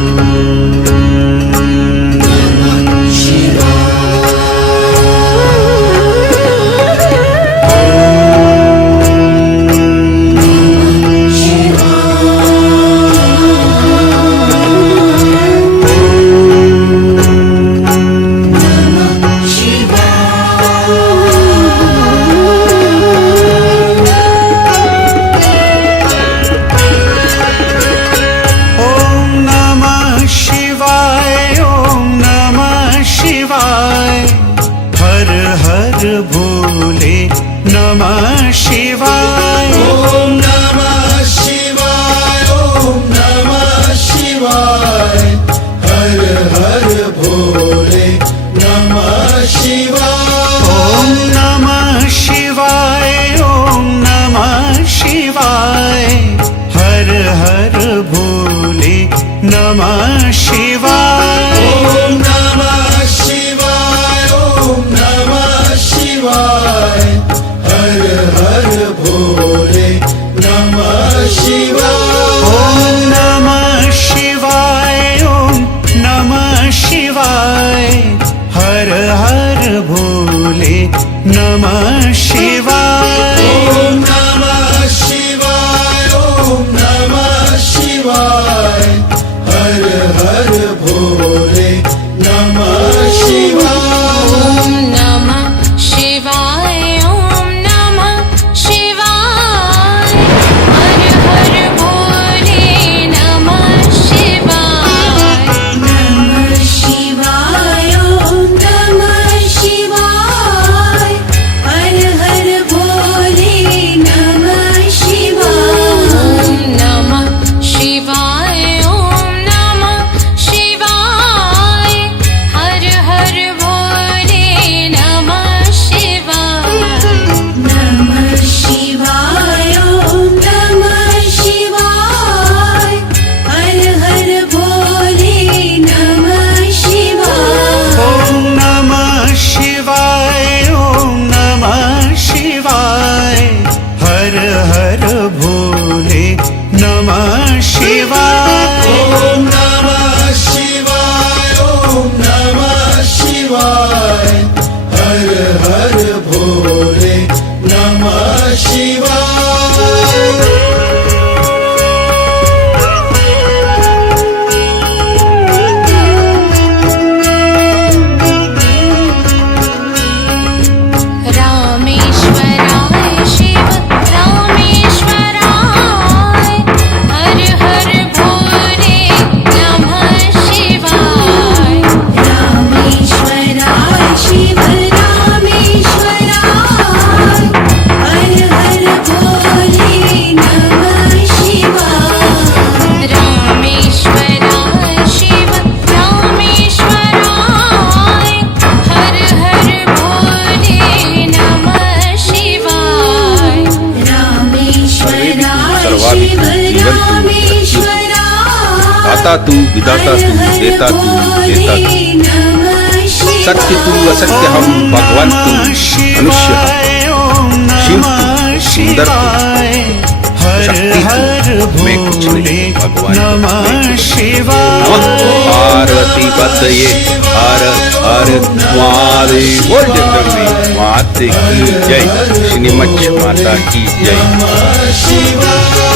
भोले नमः शिवाय। ओम नमः शिवाय, ओम नमः शिवाय, हर हर भोले नमः शिवाय। ओम नमः शिवाय, ओम नमः शिवाय, हर हर भोले नमः शिवाय। ओम नमः शिवाय, ओम नमः शिवाय, हर हर भोले नमः शिवाय। ओम नमः शिवाय, ओम नमः शिवाय, हर हर भोले नमः शिवाय। ओम नमः शिवाय, ओम नमः शिवाय, हर हर भोले नमः शिवाय। ओम नमः शिवाय, ओम नमः शिवाय, हर हर भोले नमः शिवाय। नमः शिवाय, ओम नमः शिवाय, हर हर भोले नमः शिवाय। ओम नमः शिवाय, ओम नमः शिवाय, हर हर भोले नमः शिवाय। नमः शिवाय, ओम नमः शिवाय, हर हर भोले नमः शिवाय। ओम नमः शिवाय, ओम नमः शिवाय, हर हर भोले नमः शिवाय। ओम नमः शिवाय, ओम नमः शिवाय, हर हर भोले नमः शिवाय। रामेश्वराय शिव रामेश्वराय, हर हर भोले नमः शिवाय। रामेश्वराय शिव रामेश्वराय, हर हर भोले नमः शिवाय। रामेश्वराय शिव रामेश्वराय, हर हर भोले नमः शिवाय। रामेश्वराय शिव रामेश्वराय, दाता तू विधाता तू देता तू देता तू, सत्य तू असत्य हम भगवान तू मनुष्य हम, शिव तू सुंदर तू शक्ति तू, मैं कुछ नहीं भगवान नमः शिवाय। नमः पार्वती पतये हर हर महादेव। बोल जगदम्बे माते की जय, श्रीमच्छ माता की जय। नमः शिवाय।